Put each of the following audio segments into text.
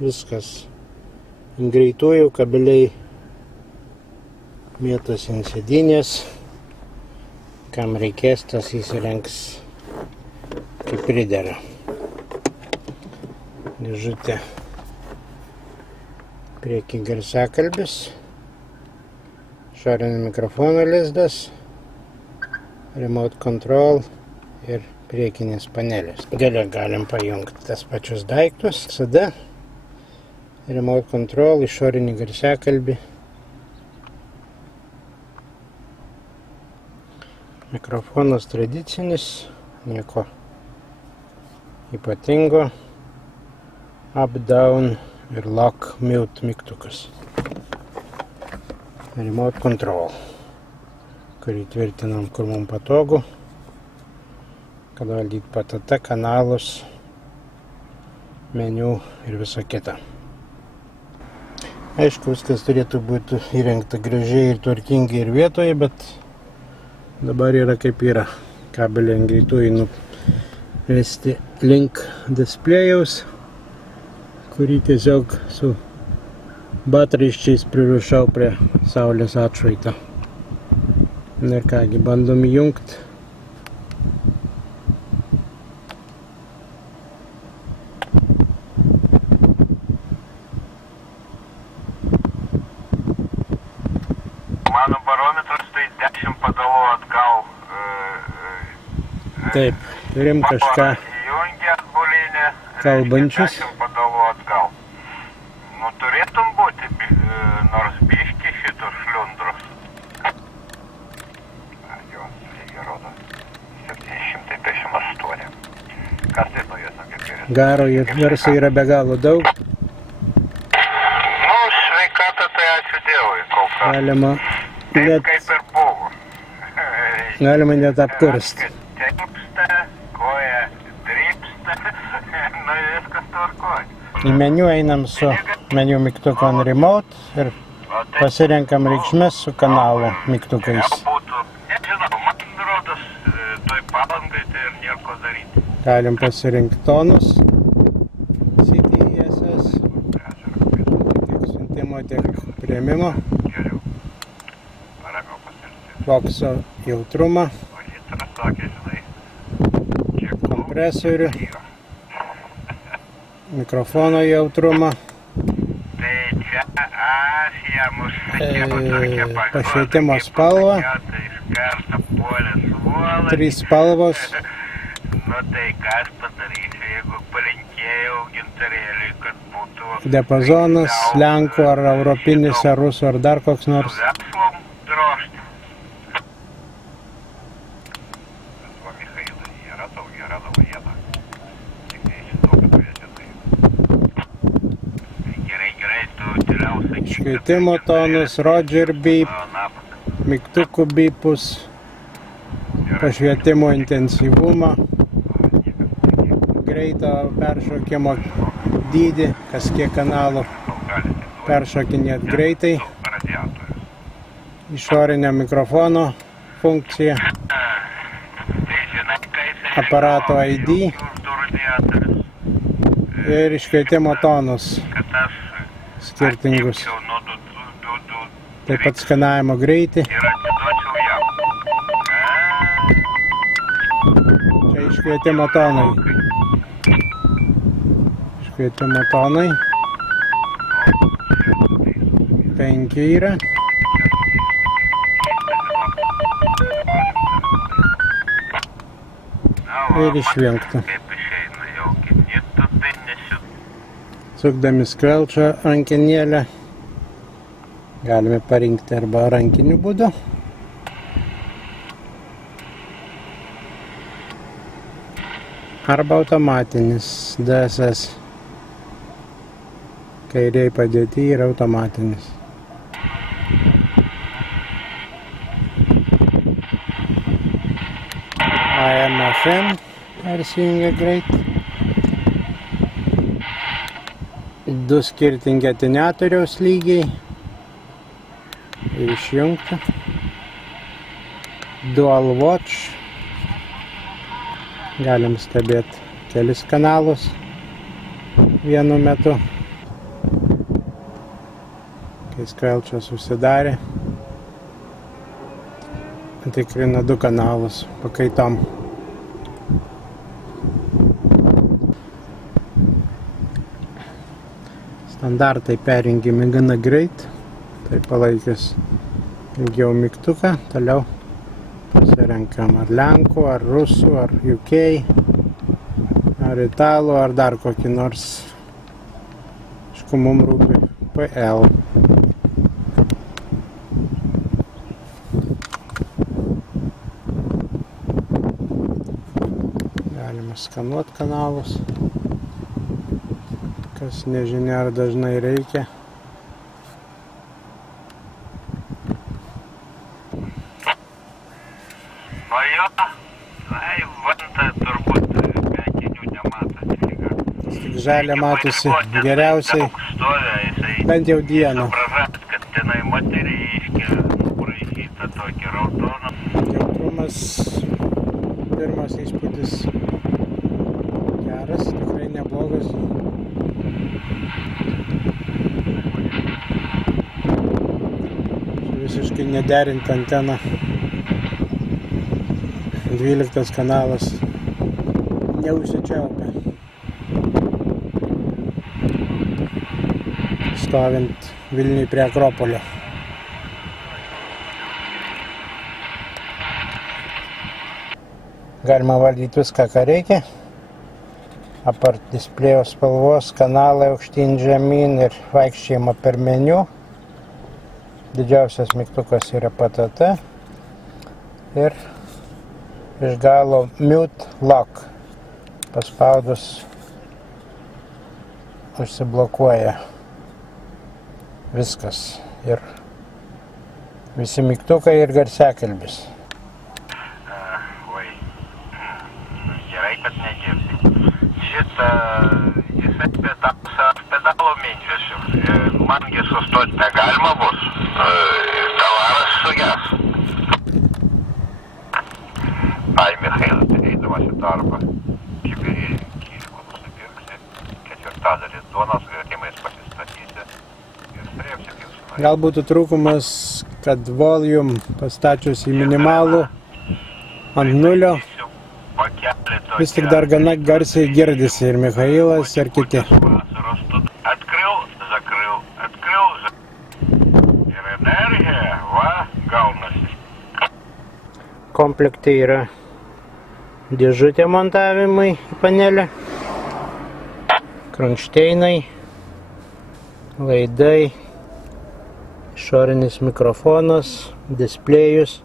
viskas. Greitųjų kabeliai mėtosi ant sėdynės. Kam reikės, tas įsirengs kaip pridera. Dėžutė priekį garsiakalbis, išorinio mikrofono lizdas, remote control ir priekinės panelės. Gale galim pajungti tas pačius daiktus. Tada remote control, išorinį garsiakalbį, mikrofonas tradicinis, nieko ypatingo, up, down ir lock, mute mygtukas. Remote control, kurį tvirtinam, kur mums patogu, kad valdyti PTT, kanalus, meniu ir visa kita. Aišku, viskas turėtų būti įrengta gražiai ir tvarkingai ir vietoje, bet dabar yra kaip yra. Kabelį ant greitųjų nuvesti link displėjaus, kurį tiesiog su batraiščiais pririšau prie saulės atšvaito. Ir kągi, bandom įjungti. Mano barometras tai 10 padalų atgal. Taip, turim kažką kalbančius. 10 padalų atgal. Nu, turėtum būti nors biški šitos šliundros. Jos, jie rodo 758. Kas tai nuės, kaip ir? Garo ir garso yra be galo daug. Nu, sveikata tai ačiū Dievui, kol kas. Galima Taip net, kaip ir buvo. galima net apkursti. Tepsta, koja dripsta, nu viskas tvarkoj. Į meniu einam su meniu mygtuku ant remote ir pasirenkam reikšmes su kanalų mygtukais. Gal būtų, nežinau, man rodos, toj Palangai tai ir nieko daryti. Galim pasirinkti tonus, CTSS, tiek siuntimo, tiek priėmimo, Geriau. Paramiau pasirinkti. flokso jautrumą, O šitas sakė, žinai, kiek kompresorių, mikrofono jautrumą, Tai čia aš jam užsakiau tokią pagalbą. pašvietimo spalvą, Tai iš karto puolė suolą. 3 spalvos, Nu tai kas padarysiu, jeigu palinkėjau gintarėliui, kad būtų diapazonas, lenkų ar europinis, ar rusų, ar dar koks nors. verslom drožti. Va, Michailai, я radau vieną. Tik nežinau, kad turėsi tai. Gerai, tu tyliausiai. Švietimo tonus, Roger beep, mygtukų beepus, pašvietimo intensyvumą, greito peršokimo dydį, kas kiek kanalų peršokinėt greitai, išorinio mikrofono funkcija, aparato ID ir iškvietimo tonus skirtingus. Taip pat skanavimo greitį. Čia iškvietimo tonai. Iškvietimo tonai. 5 yra. Ir išjungta. Sukdami skvelčio rankenėlę galime parinkti arba rankiniu būdu, arba automatinis DSS. Kairiai padėti yra automatinis. AM/FM persijungia greit. 2 skirtingi atiniatoriaus lygiai ir išjungta. Dual watch. Galim stebėti kelis kanalus vienu metu. Jis vėl čia susidarė. Tikrina 2 kanalus pakaitom. Standartai perjungiami gana greit. Tai palaikęs ilgiau mygtuką. Toliau pasirenkam ar lenkų, ar rusų, ar UK, ar italų, ar dar kokį nors. Aišku, mums rūpi PL. Galima skanuoti kanalus, kas nežinia ar dažnai reikia. Tik žalia matosi geriausiai, bent jau dieną. Jautrumas, pirmas įspūdis geras, tikrai neblogas. Visiškai nederinta antena. 12 kanalas neužsičiaupia. Stovint Vilniui prie Akropolio. Galima valdyti viską, ką reikia. Apart displėjaus spalvos, kanalai aukštyn žemyn ir vaikščiojimo per meniu. Didžiausias mygtukas yra PTT. Ir iš galo Mute Lock. Paspaudus užsiblokuoja viskas. Ir visi mygtukai ir garsiakalbis. Gerai, kad negirdi. Šitą jisai pedalo minčiusiu. Mangi sustoti negalima bus. Tavaras suges. Ai, Michailas, eidamas į darbą, kibirį kyškų nusipirksi, 4/4 duonos greitimais pasistatysi ir strėpsi kaip su. Gal būtų trūkumas, kad volume pastačius į minimalų ant nulio, vis tik dar gana garsiai girdisi ir Michailas, ir kiti. Atkriu, zakriu. Ir energija, va, gaunasi. Komplekte yra dėžutė montavimui į panelę, kronšteinai, laidai, išorinis mikrofonas, displėjus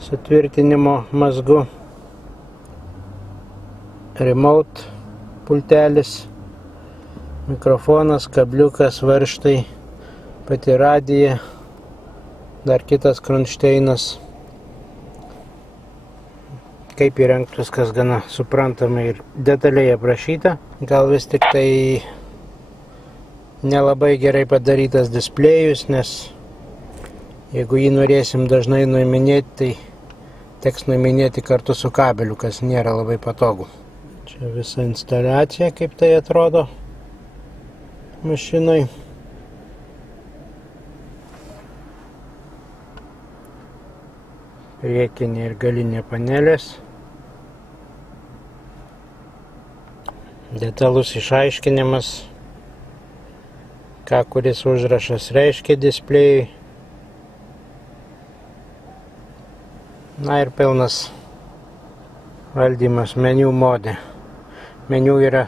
su tvirtinimo mazgu, remote pultelis, mikrofonas, kabliukas, varžtai, pati radija, dar kitas kronšteinas. Kaip įrengti viskas gana suprantamai ir detaliai aprašyta. Gal vis tik tai nelabai gerai padarytas displėjus, nes jeigu jį norėsim dažnai nuiminėti, tai teks nuiminėti kartu su kabeliu, kas nėra labai patogu. Čia visa instaliacija, kaip tai atrodo mašinai. Priekinė ir galinė panelės. Detalus išaiškinimas, ką kuris užrašas reiškia displėjui. Na ir pilnas valdymas meniu mode. Meniu yra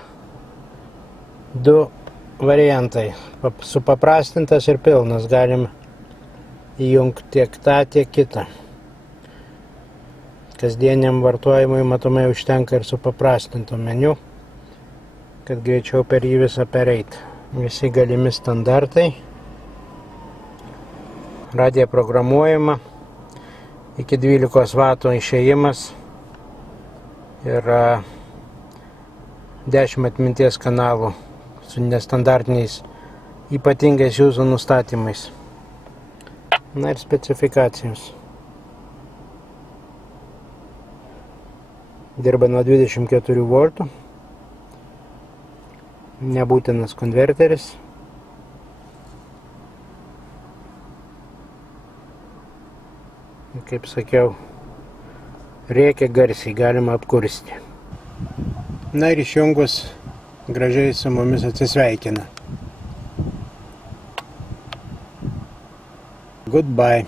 2 variantai. Supaprastintas ir pilnas. Galim įjungti tiek tą, tiek kitą. Kasdieniam vartojimui matomai užtenka ir supaprastinto meniu, kad greičiau per jį visą pereit. Visi galimi standartai. Radija programuojama. Iki 12 vatų išėjimas. Ir 10 atminties kanalų su nestandartiniais ypatingais jūsų nustatymais. Na ir specifikacijos. Dirba nuo 24 voltų. Nebūtinas konverteris. kaip sakiau, rėkia garsiai, galima apkursti. Na ir išjungus gražiai su mumis atsisveikina. Goodbye.